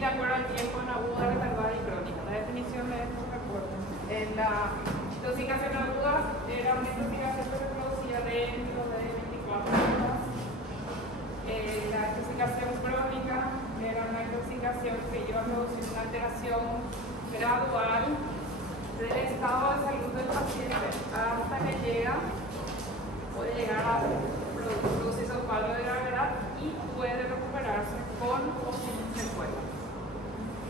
de acuerdo al tiempo en aguda, retardada y crónica. La definición de esto, recuerden. En la intoxicación aguda era una intoxicación que se producía dentro de 24 horas. La intoxicación crónica era una intoxicación que iba a producir una alteración gradual del estado de salud del paciente hasta que puede llegar a producir su cuadro de gravedad y puede recuperarse con o sin secuelas.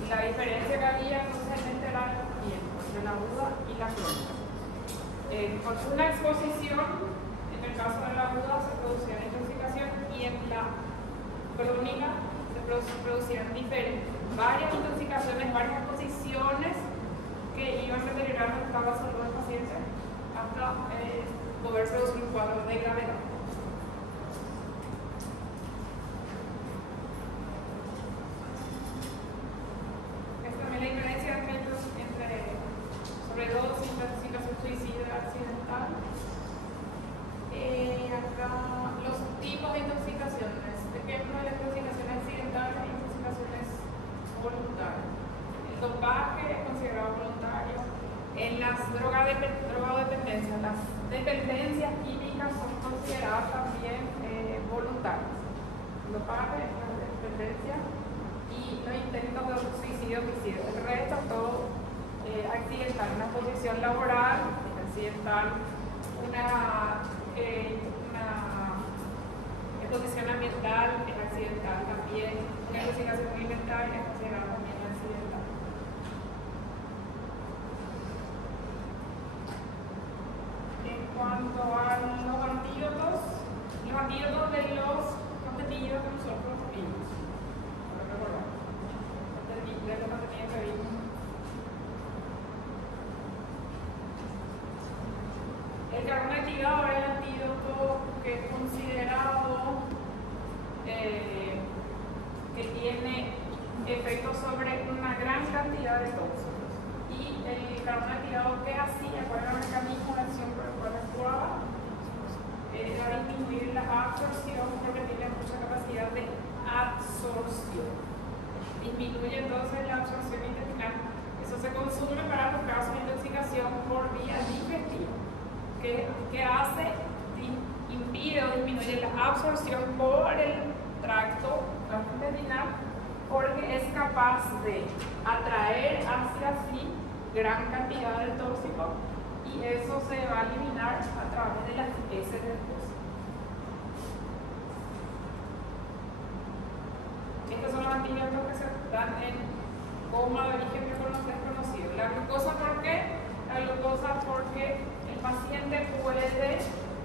La diferencia que había entonces era el tiempo entre la aguda y la crónica. Con una exposición, en el caso de la aguda se producía la intoxicación y en la crónica se producían varias intoxicaciones, varias exposiciones que iban deteriorando el estado de salud del paciente hasta poder producir un cuadro de gravedad. Esta también la diferencia entre sobredosis, intoxicación suicida accidental. Acá los tipos de intoxicaciones. Ejemplo de la intoxicación accidental e intoxicaciones voluntarias. El dopaje es considerado voluntario. En las drogodependencias, las dependencias químicas son consideradas también voluntarias. El dopaje es una dependencia y los intentos de suicidio-homicidio. El resto todo accidental. Una exposición laboral es accidental. Una exposición ambiental es accidental también. Una intoxicación alimentaria es considerada también accidental. En cuanto a los antídotos de los contenidos que nosotros vimos. De los contenidos que vimos. El carbón activado es el antídoto que es considerado que tiene efectos sobre una gran cantidad de tóxicos. Y el carbón activado, ¿qué hacía? ¿Cuál era el mecanismo de acción por el cual actuaba? Era disminuir la absorción porque tiene mucha capacidad de absorción. Disminuye entonces la absorción intestinal. Eso se consume para los casos de intoxicación por vía digestiva. ¿Qué hace? Impide o disminuye la absorción por el tracto gastrointestinal porque es capaz de atraer hacia sí gran cantidad de tóxico y eso se va a eliminar a través de las heces del tóxico. Estos son los antídotos que se dan en coma de origen desconocido. La glucosa, ¿por qué? La glucosa porque el paciente puede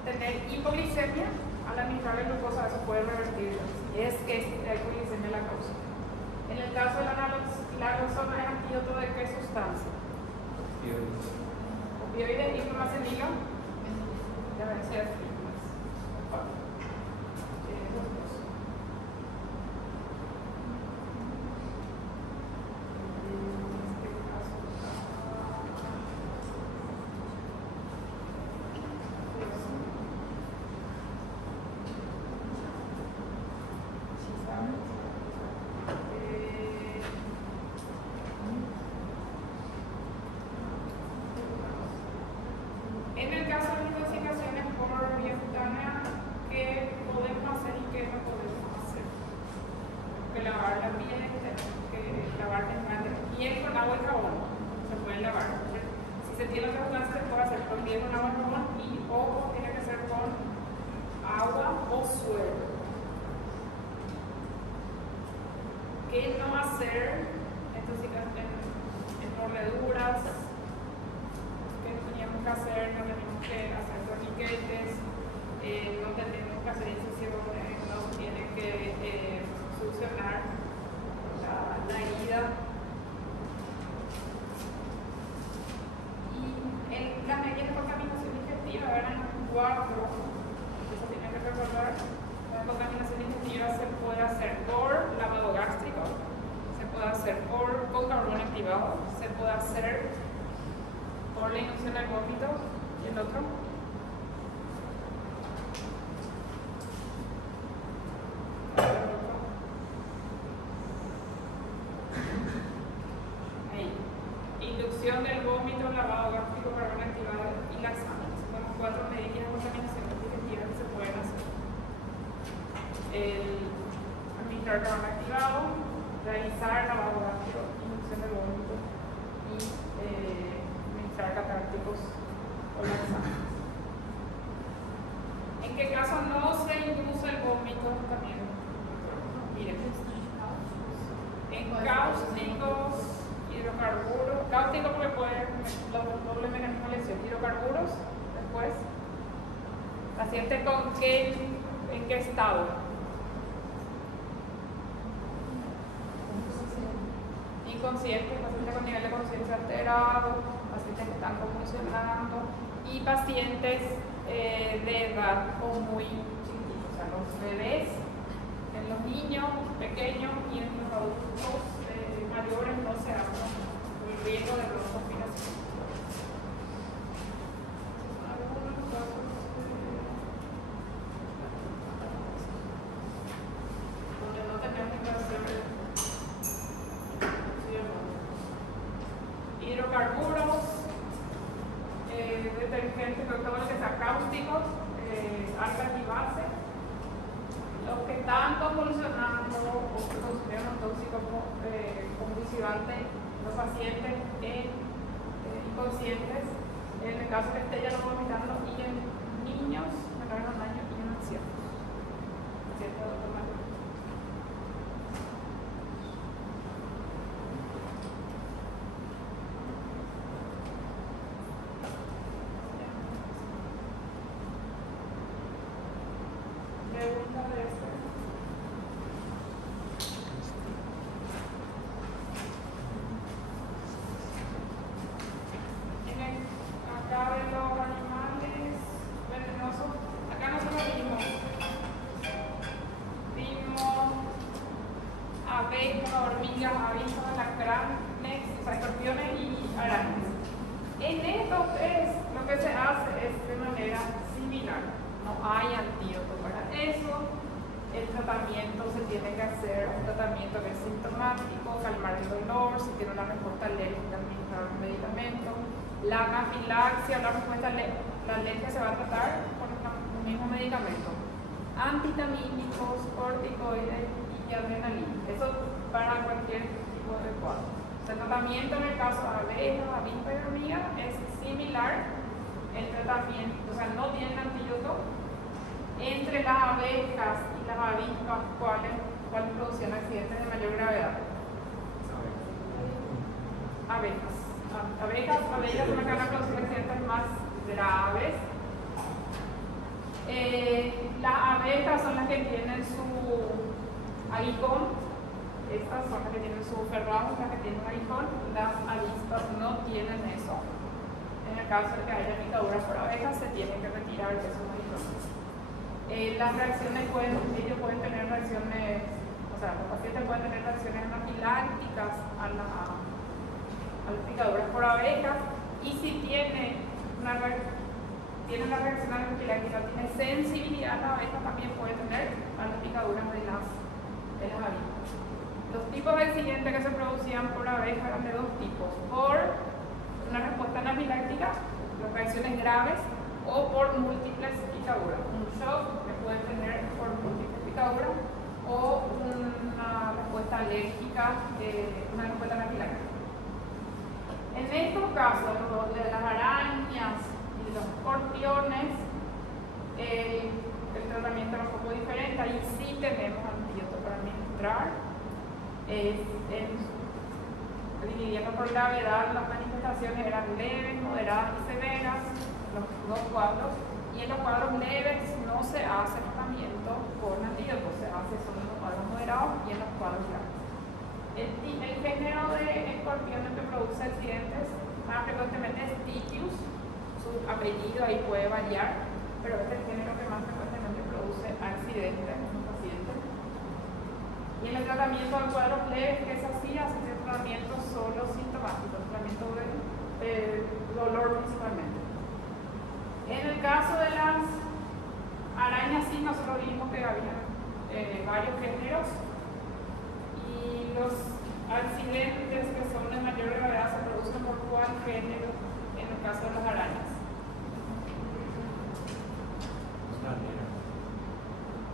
tener hipoglicemia al administrar la glucosa, eso puede revertirlo. Es que la hipoglicemia la causa. En el caso de la naloxona es antídoto de qué sustancia? Opioides y clomazepina. Ya ven si es en el caso de intoxicaciones por vía cutánea, ¿qué podemos hacer y qué no podemos hacer? Que lavar la piel, que lavar la piel con agua y jabón. Se pueden lavar. Si se tiene otra sustancia, se puede hacer con piel con agua y jabón y ojo, tiene que ser con agua o suero. ¿Qué no hacer? En mordeduras. ¿Qué teníamos que hacer? No tenemos que hacer torniquetes, no tenemos que hacer incisiones, no se tiene que succionar la herida. Y las medidas de contaminación digestiva eran 4. Eso tienen que recordar. La contaminación digestiva se puede hacer por lavado gástrico, se puede hacer con carbón activado, se puede hacer por la inducción al vómito y el otro. distribución del vómito, lavado gástrico, carbón activado y laxante. Son las 4 medidas de contaminación digestiva que se pueden hacer. Administrar carbón activado, realizar lavado gástrico, inducción del vómito y administrar catárticos o laxantes. ¿En qué caso no se induce el vómito también? Miren, en cáusticos, hidrocarburos, cáustico porque puede doble mecanismo de lesión, hidrocarburos, después, paciente con qué, ¿en qué estado? Inconsciente, pacientes con nivel de conciencia alterado, pacientes que están convulsionando y pacientes de edad o muy chiquitos, o sea, los bebés, en los niños pequeños y en los adultos mayores no se habla del riesgo de broncoaspiración. Algunos casos donde no tenemos que hacer hidrocarburos, detergentes, todo lo que sea cáustico, algas y bases. Los que están convulsionando o que consumieron un tóxico convulsivante, los pacientes inconscientes, en el caso que esté ya no vomitando, y en niños menores de un año y en ancianos. Pacientes de adulto mayor. La anafilaxia, la respuesta a la alergia se va a tratar con el mismo medicamento. Antihistamínicos, corticoides y adrenalina. Eso para cualquier tipo de cuadro. El tratamiento en el caso de abejas, avispas y hormigas es similar. El tratamiento, o sea, no tienen antídoto. Entre las abejas y las avispas, ¿cuáles producen accidentes de mayor gravedad? Abejas. Abejas son las que van a producir accidentes más graves. Las abejas son las que tienen su aguijón. Estas son las que tienen su ferrado, las que tienen un aguijón. Las avispas no tienen eso. En el caso de que haya picaduras por abejas, se tiene que retirar de esos aguijones. Las reacciones ellos pueden tener reacciones, o sea, los pacientes pueden tener reacciones anafilácticas a las picaduras por abejas, y si tiene una reacción anafiláctica, tiene sensibilidad a la abeja, también puede tener a las picaduras de las avispas. Los tipos de accidentes que se producían por abeja eran de dos tipos: por una respuesta anafiláctica, las reacciones graves, o por múltiples picaduras. Un shock que puede tener por múltiples picaduras, o una respuesta alérgica, una respuesta anafiláctica. En estos casos, de las arañas y de los escorpiones, el tratamiento era un poco diferente. Ahí sí tenemos antídoto para administrar. Dividiendo por gravedad, las manifestaciones eran leves, moderadas y severas, los dos cuadros. Y en los cuadros leves no se hace tratamiento con antídoto, se hace solo en los cuadros moderados y en los cuadros graves. El género de escorpiones que produce accidentes más frecuentemente es Titius. Su apellido ahí puede variar, pero es el género que más frecuentemente produce accidentes en los pacientes. Y en el tratamiento de cuadros leves, que es así, hace el tratamiento solo sintomático, tratamiento de dolor principalmente. En el caso de las arañas, sí, nosotros vimos que había varios géneros. Y los accidentes que son de mayor gravedad se producen por cuál género en el caso de las arañas.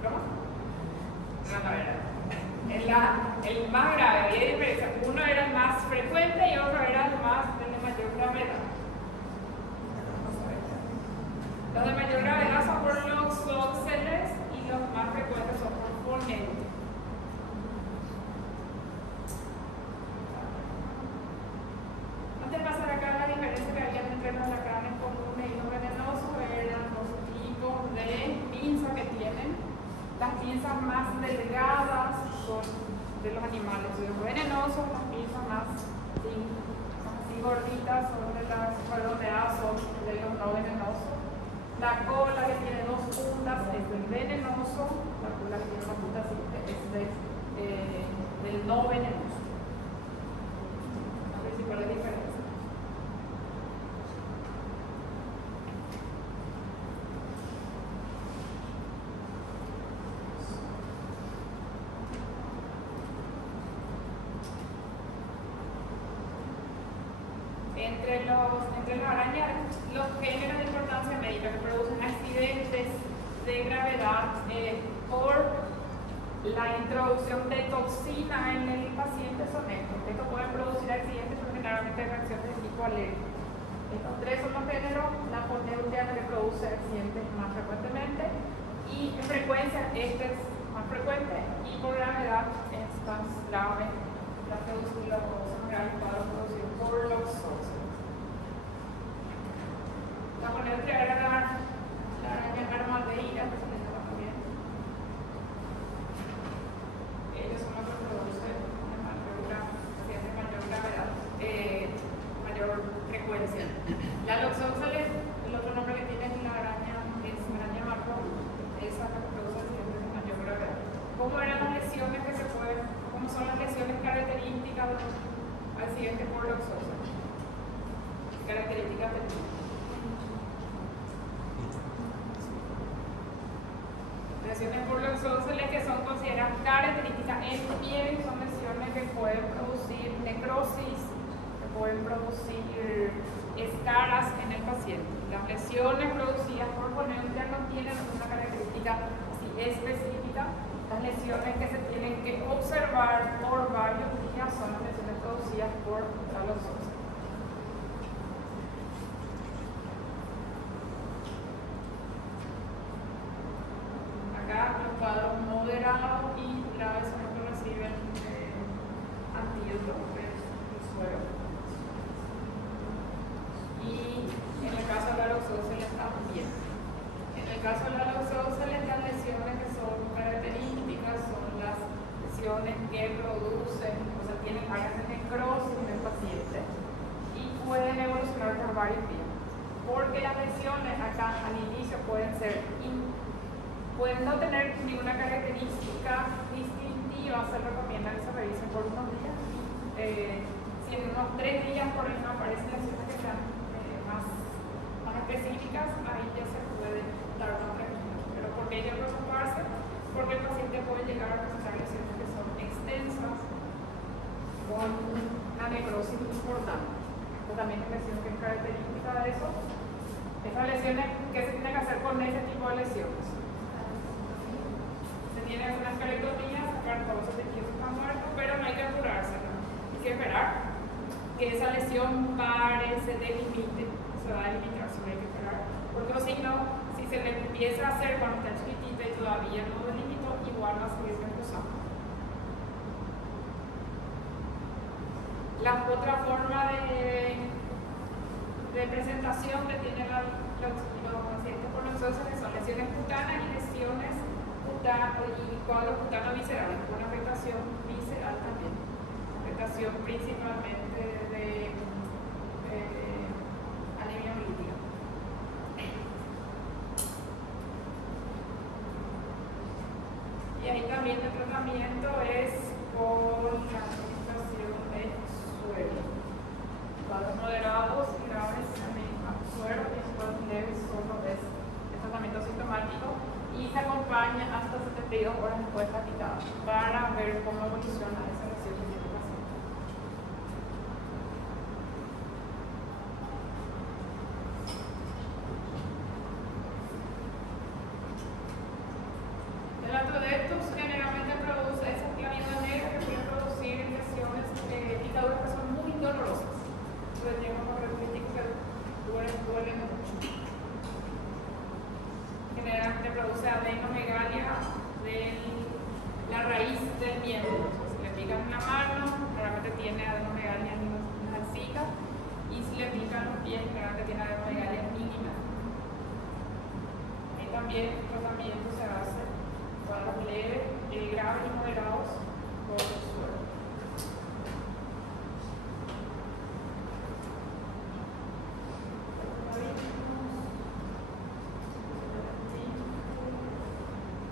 ¿Cómo? No, el más grave, había diferencia. Uno era el más frecuente y otro era el de mayor gravedad. Los de mayor gravedad son por los zooxeles y los más frecuentes son por fonentes. Antes de pasar acá, la diferencia que había entre los alacranes comunes y los venenosos eran los tipos de pinza que tienen. Las pinzas más delgadas son de los animales, y los venenosos, las pinzas más así gorditas son de las redondeadas, son de los no venenosos. La cola que tiene dos puntas es del venenoso, la cola que tiene una punta así es del no venenoso. A ver si cuál es la diferencia. Entre las arañas, los géneros de importancia médica que producen accidentes de gravedad por la introducción de toxina en el paciente son estos. Estos pueden producir accidentes, pero generalmente reacciones de tipo alérgico. Estos tres son los géneros. La poneuria que produce accidentes más frecuentemente, y en frecuencia este es más frecuente, y por gravedad es más grave la producción de la producción por los zooxeles. La poneuria era la araña armadillo, que se le llama también. Ellos son los que producen mayor gravedad, mayor frecuencia. La loxóxeles, el otro nombre que tiene la araña es araña marrón, esa que produce accidentes de mayor gravedad. ¿Cómo eran las lesiones que se pueden, cómo son las lesiones características de los accidentes por loxóxeles? Características de lesiones por loxóxeles que son consideradas características en piel, son lesiones que pueden producir necrosis, que pueden producir escaras en el paciente. Las lesiones producidas por poneuria no tienen una característica así específica. Las lesiones que se tienen que observar por varios días son las lesiones producidas por la loxóxeles. Los cuadros moderados y graves son los que reciben antídotos del suero. Y en el caso de la loxóxeles también. En el caso de la loxóxeles, las lesiones que son características son las lesiones que producen, o sea, tienen áreas de necrosis en el paciente y pueden evolucionar por varios días. Porque las lesiones acá al inicio pueden no tener ninguna característica distintiva, se recomienda que se revisen por unos días. Si en unos 3 días, por ejemplo, aparecen lesiones que sean más específicas, ahí ya se puede dar una pregunta. Pero ¿por qué hay que preocuparse? Porque el paciente puede llegar a presentar lesiones que son extensas con una necrosis importante. Esto también es lesión que es característica de eso. Estas lesiones, ¿qué se tiene que hacer con ese tipo de lesiones? Tiene una esclerotomía, sacar todos los tejidos que están muertos, pero no hay que apurarse, ¿no? Hay que esperar que esa lesión pare, se delimite, se va a delimitar, solo hay que esperar, porque si no, si se le empieza a hacer cuando está chiquitita y todavía no delimitó, igual va a seguir empezando. La otra forma de presentación que tienen los pacientes por loxóxeles son lesiones cutanas y lesiones y cuadros cutanos viscerales, con una afectación visceral también, afectación principalmente de anemia hemolítica. Y ahí también el tratamiento es con la administración de suero. Cuadros moderados y graves también suero, y cuadros leves solo es el tratamiento sintomático. Y se acompaña hasta 72 horas después de la picada para ver cómo evoluciona esa lesión que tiene el paciente. también el tratamiento se hace cuadros leves, graves y moderados con suero.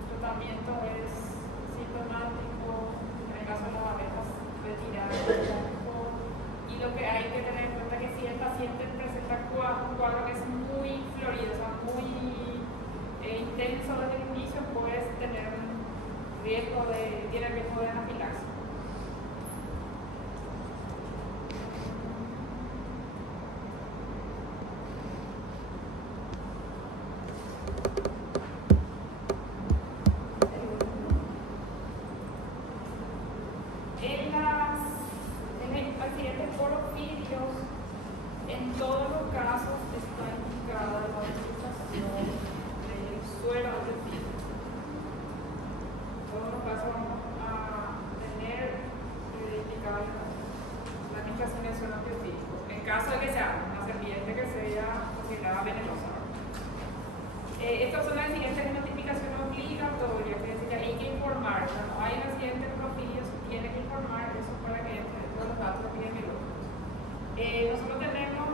El tratamiento es sintomático, en el caso de las abejas, retirar el cuerpo. Y lo que hay que tener en cuenta es que si el paciente presenta un cuadro que es muy florido, o sea, muy intenso desde el inicio, puedes tener riesgo de anafilaxia. En el accidentes por ofidios, en todos los casos está indicada la utilización del suero del ofidio. En todos los casos vamos a tener indicada la administración de suero antiofídico. En caso de que sea una serpiente que sea considerada venenosa. Estas son las siguientes notificaciones obligatorias, es decir, que hay que informar. Cuando hay un accidente por ofidio, se tiene que informar eso para que entre todos los datos epidemiológicos. Nosotros tenemos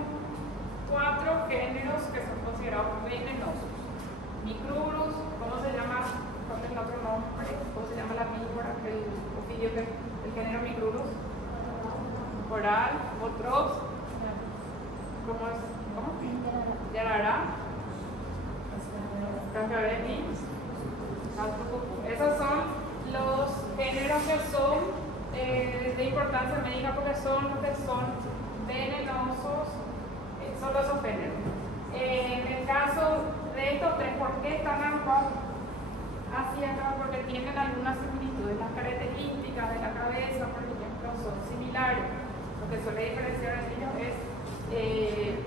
4 géneros que son considerados venenosos. Micrurus, ¿cómo se llama? ¿Cuál es el otro nombre? ¿Cómo se llama la víbora? El ofidio del género Micrurus. Coral, Botrops. ¿Cómo es? ¿Cómo? Yarará. Cascabel y Altocucu. Esos son los géneros que son de importancia médica porque son los que son venenosos, son esos géneros. En el caso de estos 3, ¿por qué están agrupados así acá? Porque tienen algunas similitudes. Las características de la cabeza, por ejemplo, son similares. Lo que suele diferenciar en ellos es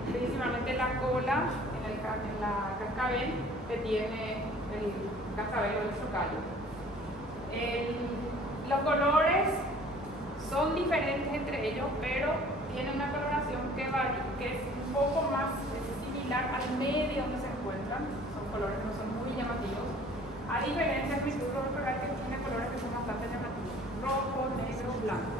principalmente la cola en la cascabel que tiene el cascabel o el chocallo. Los colores son diferentes entre ellos, pero tienen una coloración que varía, que es un poco más similar al medio donde se encuentran. Son colores que no son muy llamativos. A diferencia del Micrurus que tiene colores que son bastante llamativos: rojo, negro, blanco.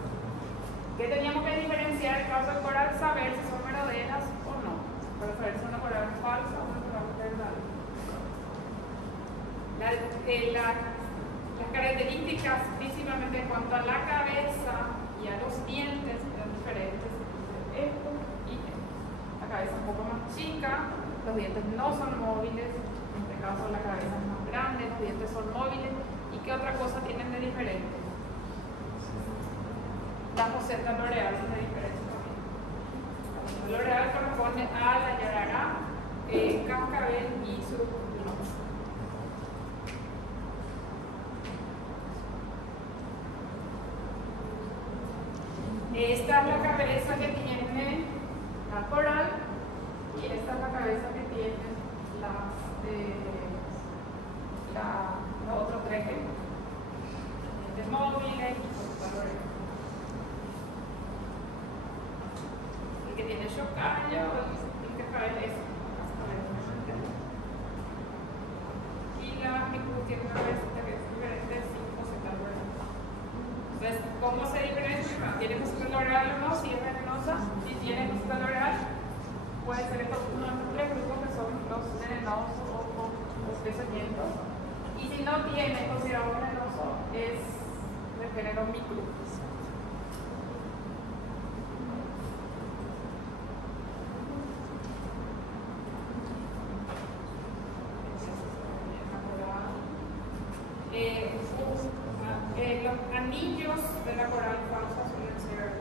¿Qué teníamos que diferenciar en el caso del coral? Saber si son verdaderas o no. Para saber si es una coral falsa o una coral verdadera. Las características, principalmente en cuanto a la cabeza y a los dientes, eran diferentes entre esto y esto. La cabeza es un poco más chica, los dientes no son móviles, en este caso la cabeza es más grande, los dientes son móviles. ¿Y qué otra cosa tienen de diferente? La poseta loreal es de diferencia también. La poseta loreal corresponde a la yarará, cascabel y surucucu. Esta es la cabeza que tiene la coral y esta es la cabeza que tiene los otros 3 géneros. Dientes móviles y poseta loreal. El que tiene chocallo, el cascabel es y la Micrurus tiene una cabecita que es diferente sin poseta loreal. Entonces, ¿cómo se diferencia? ¿Tiene poseta loreal o no? Si es venenosa, si tiene poseta loreal, puede ser uno de estos 3 grupos que son los venenosos o los pesañentos. Y si no tiene considerado venenoso, es del género Micrurus. Los anillos de la coral falsa suelen ser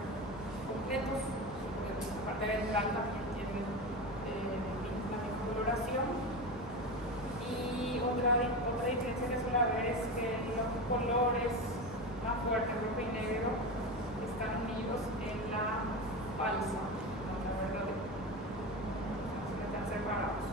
completos, la parte ventral también tiene la misma coloración. Y otra diferencia que suele haber es que los colores más fuertes, rojo y negro, están unidos en la falsa, no la verdadera, así que están separados.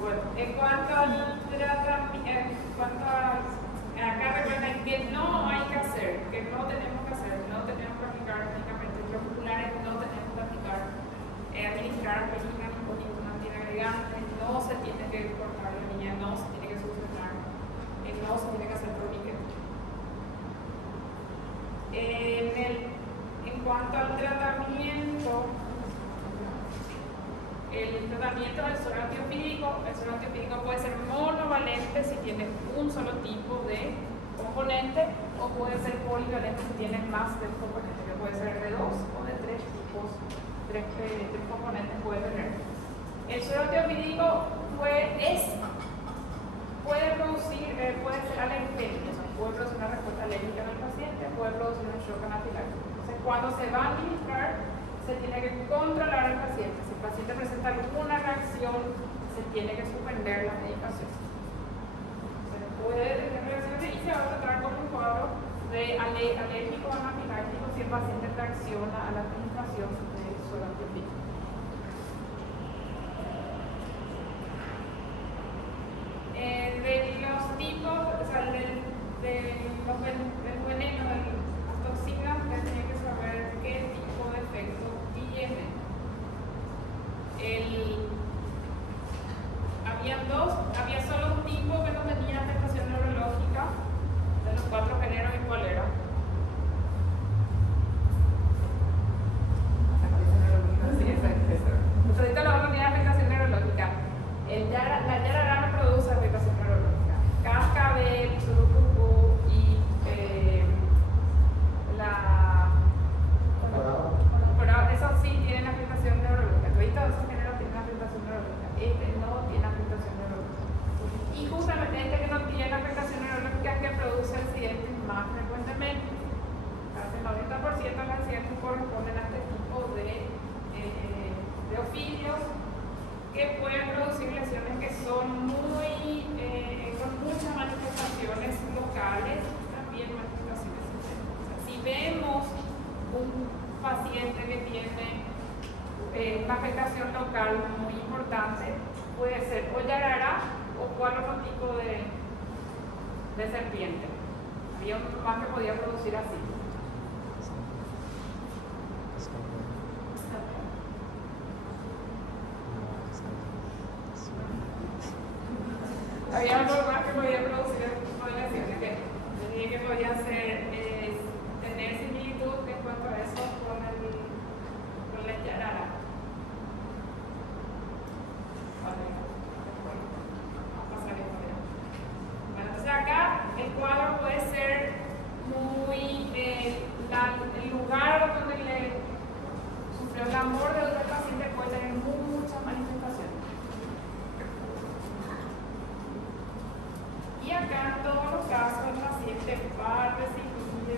Bueno, en cuanto a el tratamiento del suero antiofídico. El suero antiofídico puede ser monovalente si tiene un solo tipo de componente, o puede ser polivalente si tiene más de un componente, que puede ser de 2 o de 3 tipos, tres componentes puede tener. El suero antiofídico puede ser alergénico, o sea, puede producir una respuesta alérgica en el paciente, puede producir un shock anafiláctico. Entonces, cuando se va a administrar, se tiene que controlar al paciente. Si el paciente presenta alguna reacción, se tiene que suspender la medicación. Se puede tener reacciones y se va a tratar con un cuadro de alérgico o anafiláctico si el paciente reacciona a la administración del suero antiofídico. De los tipos, o sea, del veneno, de las toxinas, que tiene que saber qué tipo de efecto tiene. Había solo un tipo que no tenía afectación neurológica de los 4 géneros, ¿y cuál era? Sí, exacto. Ahorita los otros tienen afectación neurológica. La yarará no produce afectación neurológica. Cascabel, surucucú y esos sí tienen afectación neurológica. Todos esos géneros tienen afectación neurológica. Este no tiene afectación neurológica. Y justamente este que no tiene afectación neurológica es que produce accidentes más frecuentemente. Casi el 90% de los accidentes corresponden a este tipo de oficios que pueden producir lesiones que son con muchas manifestaciones locales, también manifestaciones sistémicas. O sea, si vemos un paciente que tiene una afectación local muy importante, puede ser o yarará o cuál otro tipo de serpiente. Había un más que podía producir así. Había algo más que podía producir este tipo de lesiones, que dije que podía ser, tener similitud en cuanto a eso con la yarara. Vamos a pasar esto ya. Bueno, entonces acá el cuadro puede ser muy, el lugar donde le sufrió la mordedura del paciente puede tener muchas manifestaciones. Y acá en todos los casos el paciente va a recibir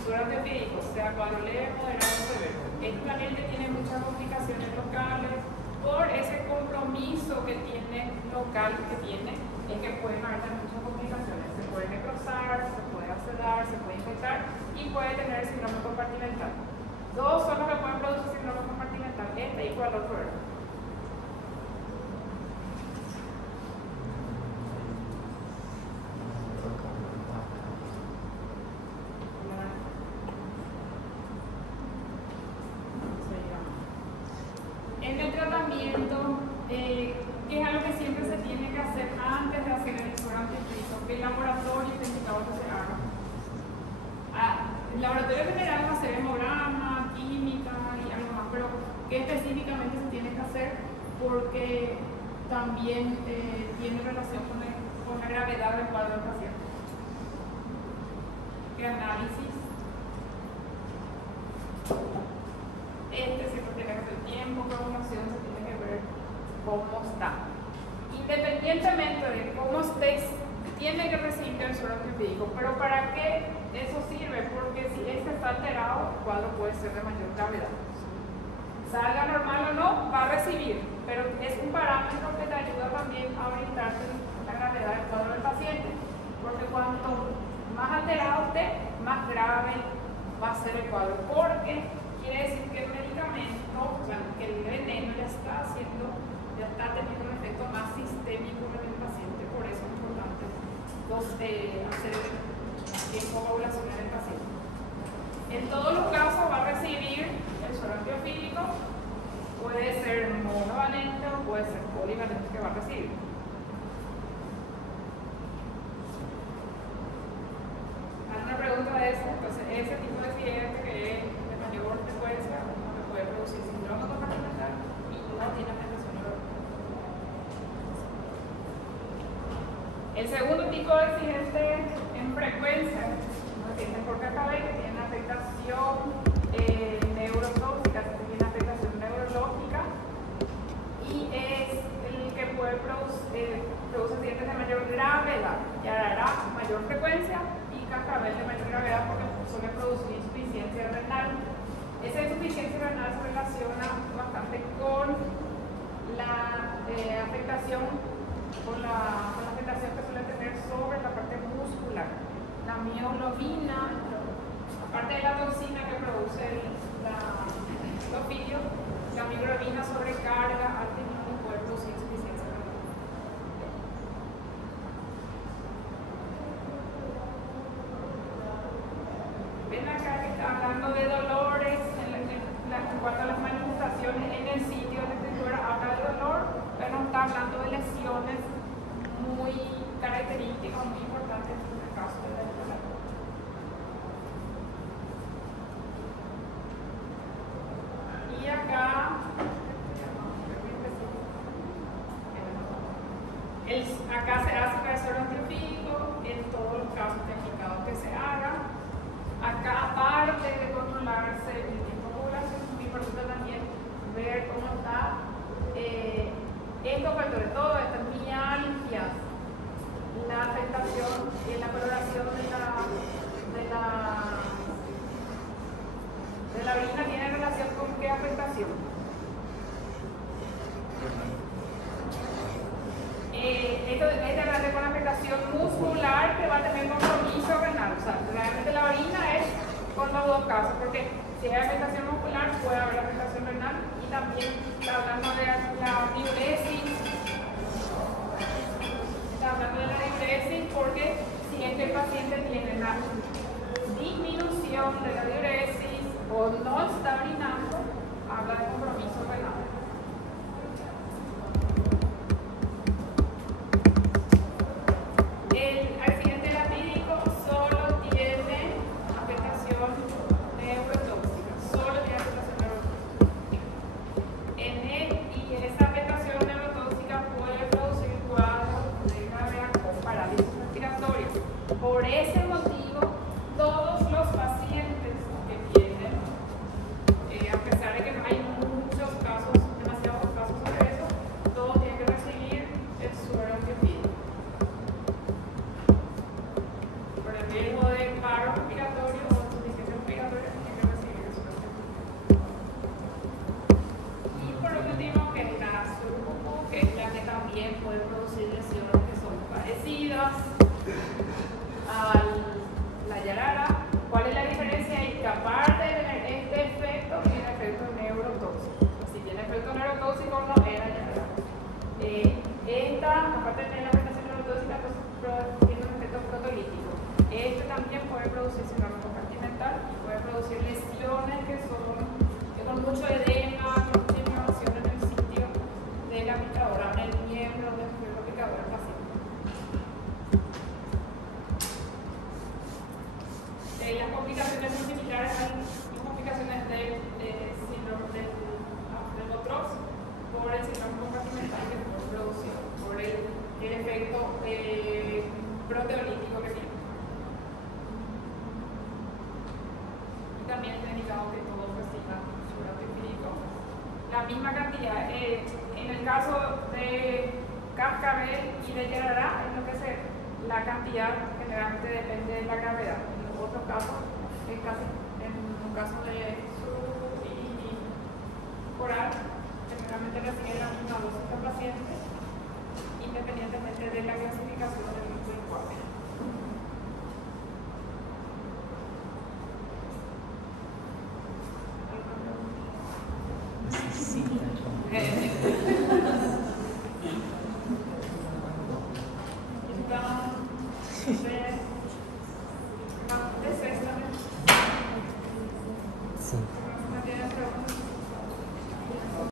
suero antiofídico, sea cuadro leve, moderado o severo. Este paciente tiene muchas complicaciones locales por ese compromiso que tiene local es que pueden haber muchas complicaciones. Se puede necrosar, se puede acedar, se puede infectar y puede tener síndrome compartimental. Dos son los que pueden producir síndrome compartimental, este y cuál otro era. En el tratamiento, que es algo que siempre se tiene que hacer antes de hacer el suero antiofídico, que el laboratorio está indicado que se haga. El laboratorio general va a hacer hemograma, química y algo más, pero que específicamente se tiene que hacer porque también tiene relación con la gravedad del cuadro del paciente. ¿Qué análisis? Siempre tiene que ser tiempo, coagulación, se tiene que ver cómo está. Independientemente de cómo estés, tiene que recibir el suero antiofídico. Pero ¿para qué eso sirve? Porque si este está alterado, el cuadro puede ser de mayor gravedad. Salga normal o no, va a recibir, pero es un parámetro que te ayuda también a orientarte la gravedad del cuadro del paciente. Porque cuanto más alterado esté, más grave va a ser el cuadro. Porque quiere decir que el medicamento, o sea, que el veneno ya está teniendo un efecto más sistémico en el paciente, por eso es importante hacer tiempo de coagulación en el paciente. En todos los casos va a recibir el suero antiofídico, puede ser monovalente o puede ser polivalente que va a recibir. ¿Alguna pregunta de eso? Entonces, ese tipo de accidente que es de mayor frecuencia, no puede producir síndrome El segundo tipo de exigente en frecuencia, exigente por KKB, que tiene afectación neurotóxica, que tiene afectación neurológica, y es el que puede produce accidentes de mayor gravedad, y hará mayor frecuencia, y KKB de mayor gravedad porque suele producir insuficiencia renal. Esa insuficiencia renal se relaciona bastante con la afectación que suele tener sobre la parte muscular. La mioglobina, aparte de la toxina que produce el ofidio, la mioglobina sobrecarga al riñón y puede producir insuficiencia renal. Ven acá que está hablando de dolores en cuanto a las manifestaciones en el sitio de la escritura, habla de dolor, pero no está hablando de lesiones muy características, muy importantes en el caso de la escuela. Y acá acá se hace reacción antiofídico en todos los casos implicados que se haga. Acá, aparte de controlarse el tiempo de ovulación, es muy importante también ver cómo está estos factores, todo esto, mialgias, la afectación y la coloración de la orina tiene relación con qué afectación. Esto es con afectación muscular que va a tener compromiso renal. O sea, realmente la orina es con los dos casos, porque si hay afectación muscular puede haber afectación renal, y también está hablando de la diuresis. Está hablando de la diuresis porque si es que el paciente tiene la disminución de la diuresis o no está orinando, habla de compromiso renal. El accidente latídico solo tiene afectación neurotóxica, solo tiene afectación neurotóxica. Y esa afectación neurotóxica puede producir cuadros de gravedad con parálisis respiratoria. Por ese motivo, todos los pacientes que tienen, a pesar de que no hay muchos casos, demasiados casos sobre eso, todos tienen que recibir el suero antiofídico. Por el riesgo de paro respiratorio o insuficiencia respiratoria, tienen que recibir el suero antiofídico. Y por último, que es la surbucu, que es la que también puede producir lesiones que son parecidas a la yarara. ¿Cuál es la diferencia? Y que aparte de tener este efecto, tiene efecto neurotóxico. Si tiene efecto neurotóxico, no era yarara. Esta, aparte de tener la afectación neurotóxica, pues, tiene un efecto protolítico. Este también puede producir síndrome compartimental y puede producir lesiones que son con mucho edema, con mucha inflamación en el sitio de la picadora, en el miembro de la picadora paciente. Las complicaciones son similares a las complicaciones del síndrome del Botrox por el síndrome compartimental que puede producir por el efecto proteolítico que tiene. Y también está indicado que todos reciban suero antiofídico la misma cantidad. En el caso de cascabel y de yarará, es lo que la cantidad generalmente depende de la gravedad. En otros casos, en un caso de surbucu y oral, generalmente reciben la misma dosis de pacientes, independientemente de la clasificación del cuadro. Sí.